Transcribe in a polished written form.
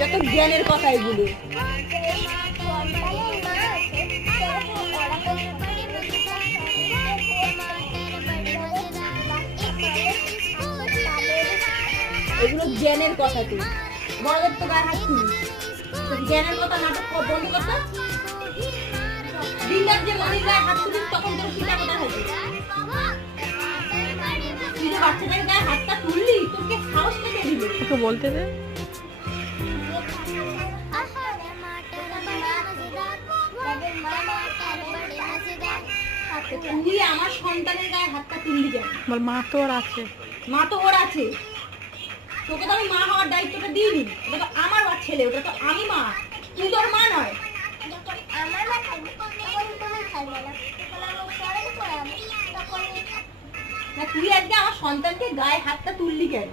যত জ্ঞানের কথা এগুলো। এগুলো জ্ঞানের কথা। তুই বড়দের তো গায়ে হাত তুলিস, জ্ঞানের কথা নাটক বন্ধ করতে। দিনরাত যে মনির গায়ে হাত তুলিস তখন তোর চিন্তা কথা হবে। তুই যে বাচ্চাদের গায়ে হাতটা তুললি, তোকে সাহস পেতে দিল? তোকে বলতে দে। তুই আমার সন্তানের গায়ে হাতটা তুললি কেন? বল মা তো ওর আছে। মা তো ওর আছে। তোকে তো আমি মা হওয়ার দায়িত্বটা দিইনি। ওটা তো আমার ছেলে, ওটা তো আমি মা। তুই তোর মা নয়। না, তুই আজকে আমার সন্তানকে গায়ে হাতটা তুললি কেন?